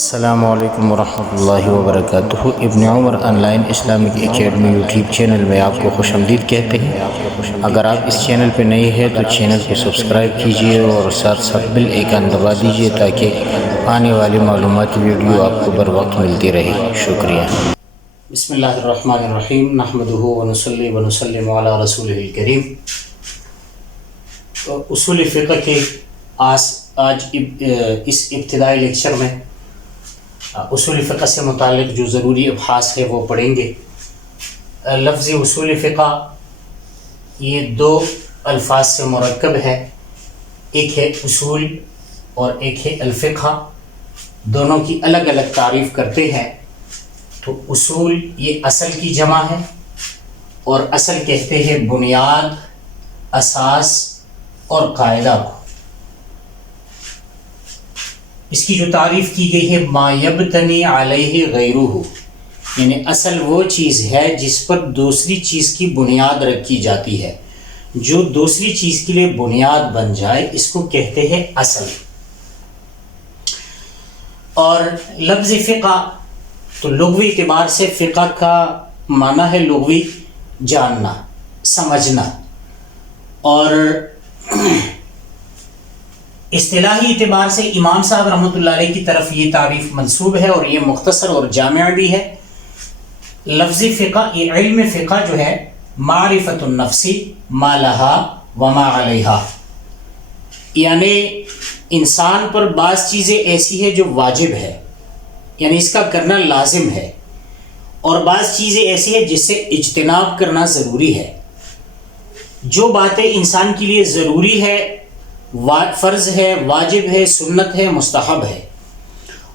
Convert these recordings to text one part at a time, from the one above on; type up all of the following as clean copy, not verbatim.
السلام علیکم ورحمۃ اللہ وبرکاتہ۔ Ibn Umar online Islamic academy YouTube channel میں آپ کو خوش آمدید کہتے ہیں۔ اگر آپ اس چینل پہ نئے ہیں تو چینل کو سبسکرائب کیجئے اور ساتھ ساتھ بیل آئیکن دبا دیجئے تاکہ آنے والی معلوماتی ویڈیو آپ کو بر وقت ملتی رہے۔ شکریہ۔ بسم اللہ الرحمن الرحیم، نحمدہ ونصلی ونسلم علی رسولہ الکریم۔ اصول فقہ کے آج اس ابتدائی لیکچر میں اصول فقہ سے متعلق جو ضروری ابحاث ہے وہ پڑھیں گے۔ لفظ اصول فقہ یہ دو الفاظ سے مرکب ہے، ایک ہے اصول اور ایک ہے الفقہ۔ دونوں کی الگ الگ تعریف کرتے ہیں۔ تو اصول یہ اصل کی جمع ہے، اور اصل کہتے ہیں بنیاد، اساس اور قاعدہ کو۔ اس کی جو تعریف کی گئی ہے ما یبتنی علیہ غیرہ، یعنی اصل وہ چیز ہے جس پر دوسری چیز کی بنیاد رکھی جاتی ہے۔ جو دوسری چیز کے لیے بنیاد بن جائے اس کو کہتے ہیں اصل۔ اور لفظ فقہ تو لغوی اعتبار سے فقہ کا معنی ہے لغوی جاننا، سمجھنا، اور اصطلاحی اعتبار سے امام صاحب رحمۃ اللہ علیہ کی طرف یہ تعریف منسوب ہے، اور یہ مختصر اور جامع بھی ہے۔ لفظ فقہ، یہ علم فقہ جو ہے معرفت النفس ما لها وما علیہا، یعنی انسان پر بعض چیزیں ایسی ہے جو واجب ہے، یعنی اس کا کرنا لازم ہے، اور بعض چیزیں ایسی ہے جس سے اجتناب کرنا ضروری ہے۔ جو باتیں انسان کے لیے ضروری ہے، فرض ہے، واجب ہے، سنت ہے، مستحب ہے،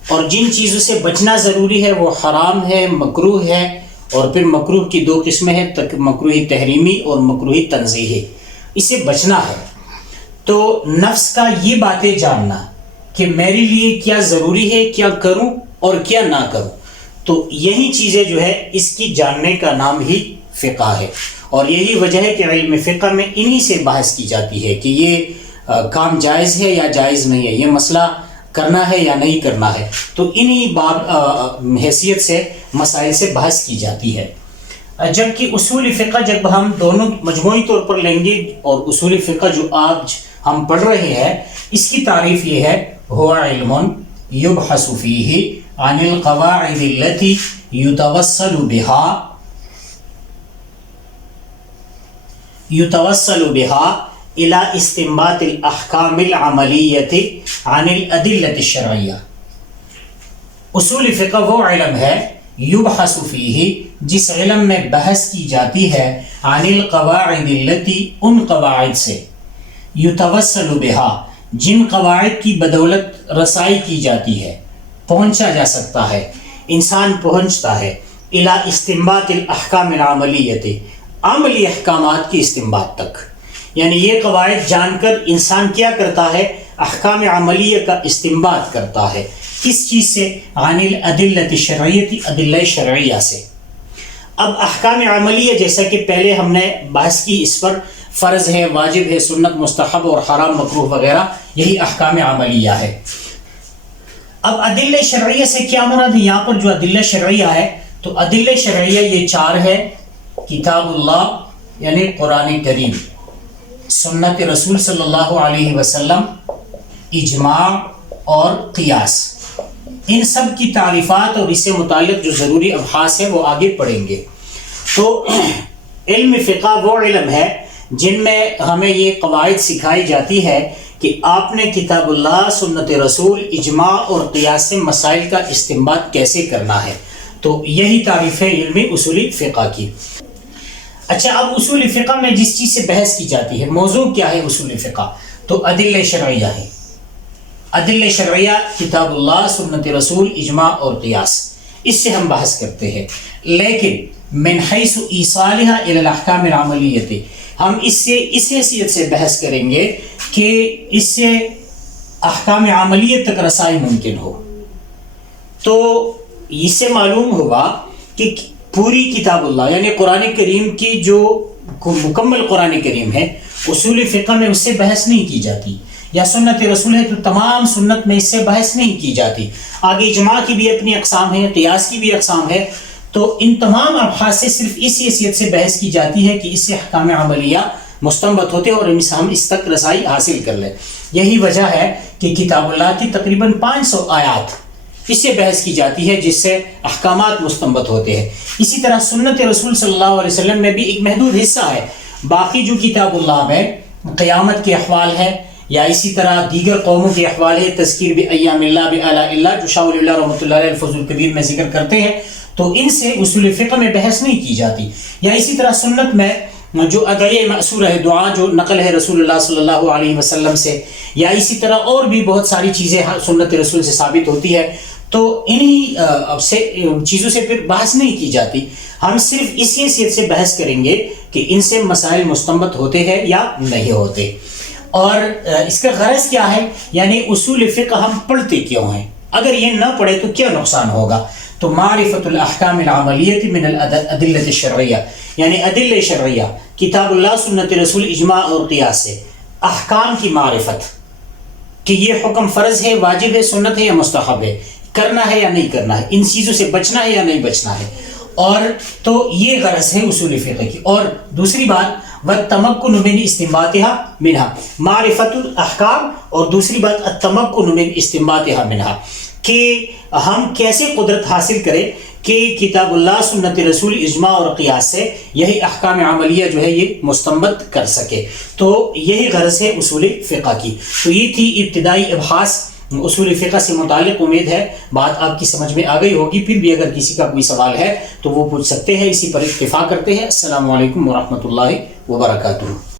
اور جن چیزوں سے بچنا ضروری ہے وہ حرام ہے، مکروہ ہے، اور پھر مکروہ کی دو قسمیں ہیں، مکروہ تحریمی اور مکروہ تنزیہی، اس سے بچنا ہے۔ تو نفس کا یہ باتیں جاننا کہ میرے لیے کیا ضروری ہے، کیا کروں اور کیا نہ کروں، تو یہی چیزیں جو ہے اس کی جاننے کا نام ہی فقہ ہے۔ اور یہی وجہ ہے کہ علم فقہ میں انہی سے بحث کی جاتی ہے کہ یہ کام جائز ہے یا جائز نہیں ہے، یہ مسئلہ کرنا ہے یا نہیں کرنا ہے، تو انہی حیثیت سے مسائل سے بحث کی جاتی ہے۔ جبکہ اصول فقہ جب ہم دونوں مجموعی طور پر لیں گے، اور اصول فقہ جو آج ہم پڑھ رہے ہیں اس کی تعریف یہ ہے هو علم يبحث فيه عن القواعد التي يتوصل بها الى استنباط الاحکام العملیۃ عن الادلۃ الشرعیہ۔ اصول فقہ وہ علم ہے یبحث فیہ، جس علم میں بحث کی جاتی ہے عن القواعد التي، ان قواعد سے، یتوصل بها، جن قواعد کی بدولت رسائی کی جاتی ہے، پہنچا جا سکتا ہے، انسان پہنچتا ہے الى استنباط الاحکام العملیۃ، عملی احکامات کی استنباط تک۔ یعنی یہ قواعد جان کر انسان کیا کرتا ہے، احکام عملیہ کا استنباط کرتا ہے۔ کس چیز سے؟ عن الادلۃ الشرعیۃ، ادلہ شرعیہ سے۔ اب احکام عملیہ جیسا کہ پہلے ہم نے بحث کی، اس پر فرض ہے، واجب ہے، سنت، مستحب اور حرام، مکروہ وغیرہ، یہی احکام عملیہ ہے۔ اب ادلہ شرعیہ سے کیا مراد ہے؟ یہاں پر جو ادلہ شرعیہ ہے، تو ادلہ شرعیہ یہ چار ہے: کتاب اللہ یعنی قرآن کریم، سنت رسول صلی اللہ علیہ وسلم، اجماع اور قیاس۔ ان سب کی تعریفات اور اس سے متعلق جو ضروری ابحاث ہیں وہ آگے پڑھیں گے۔ تو علم فقہ وہ علم ہے جن میں ہمیں یہ قواعد سکھائی جاتی ہے کہ آپ نے کتاب اللہ، سنت رسول، اجماع اور قیاس سے مسائل کا استنباط کیسے کرنا ہے۔ تو یہی تعریف ہے علم اصول فقہ کی۔ اچھا، اب اصول فقہ میں جس چیز سے بحث کی جاتی ہے، موضوع کیا ہے اصول فقہ؟ تو ادلہ شرعیہ ہے۔ ادلہ شرعیہ کتاب اللہ، سنت رسول، اجماع اور قیاس، اس سے ہم بحث کرتے ہیں۔ لیکن من حیث ایصالها الی الاحکام العملیۃ، ہم اس حیثیت سے بحث کریں گے کہ اس سے احکام عملیت تک رسائی ممکن ہو۔ تو اس سے معلوم ہوا کہ پوری کتاب اللہ یعنی قرآن کریم کی جو مکمل قرآن کریم ہے، اصول فقہ میں اس سے بحث نہیں کی جاتی۔ یا سنت رسول ہے تو تمام سنت میں اس سے بحث نہیں کی جاتی. آگے اجماع کی بھی اپنی اقسام ہے، قیاس کی بھی اقسام ہے. تو ان تمام ابحاث سے صرف اس حیثیت سے بحث کی جاتی ہے کہ اس سے احکام عملیہ مستنبط ہوتے ہیں اور ہم اس تک رسائی حاصل کر لیں. یہی وجہ ہے کہ کتاب اللہ کی تقریباً 500 آیات اس سے بحث کی جاتی ہے جس سے احکامات مستنبط ہوتے ہیں. اسی طرح سنت رسول صلی اللہ علیہ وسلم میں بھی ایک محدود حصہ ہے. باقی جو کتاب اللہ میں قیامت کے احوال ہے یا اسی طرح دیگر قوموں کے احوال ہے، تذکیر بایام اللہ بآلاء اللہ جو شاہ ولی اللہ رحمۃ اللہ علیہ الفضل الکبیر میں ذکر کرتے ہیں، تو ان سے اصول فقہ میں بحث نہیں کی جاتی. یا اسی طرح سنت میں جو ادعیہ مأثورہ ہے، دعا جو نقل ہے رسول اللہ صلی اللہ علیہ وسلم سے، یا اسی طرح اور بھی بہت ساری چیزیں سنت رسول سے ثابت ہوتی ہے، تو انہی چیزوں سے پھر بحث نہیں کی جاتی. ہم صرف اس حیثیت سے بحث کریں گے کہ ان سے مسائل مستنبط ہوتے ہیں یا نہیں ہوتے. اور اس کا غرض کیا ہے، یعنی اصول فقہ ہم پڑھتے کیوں ہیں؟ اگر یہ نہ پڑھے تو کیا نقصان ہوگا؟ تو معرفت الاحکام العملیہ من الادلہ الشرعیہ، یعنی ادلہ شرعیہ، کتاب اللہ، سنت رسول، اجماع اور قیاس سے احکام کی معرفت کہ یہ حکم فرض ہے، واجب ہے، سنت ہے یا مستحب ہے، کرنا ہے یا نہیں کرنا ہے، ان چیزوں سے بچنا ہے یا نہیں بچنا ہے. اور تو یہ غرض ہے اصول فقہ کی. اور دوسری بات والتمکن من استنباطها منها، معرفت الاحکام، اور دوسری بات التمکن من استنباطها منها، کہ ہم کیسے قدرت حاصل کریں کہ کتاب اللہ، سنت رسول، اجماع اور قیاس سے یہی احکام عملیہ جو ہے یہ مستنبط کر سکے. تو یہی غرض ہے اصول فقہ کی. تو یہ تھی ابتدائی ابحاث اصول فقہ سے متعلق. امید ہے بات آپ کی سمجھ میں آ گئی ہوگی. پھر بھی اگر کسی کا کوئی سوال ہے تو وہ پوچھ سکتے ہیں. اسی پر اتفاق کرتے ہیں. السلام علیکم ورحمۃ اللہ وبرکاتہ.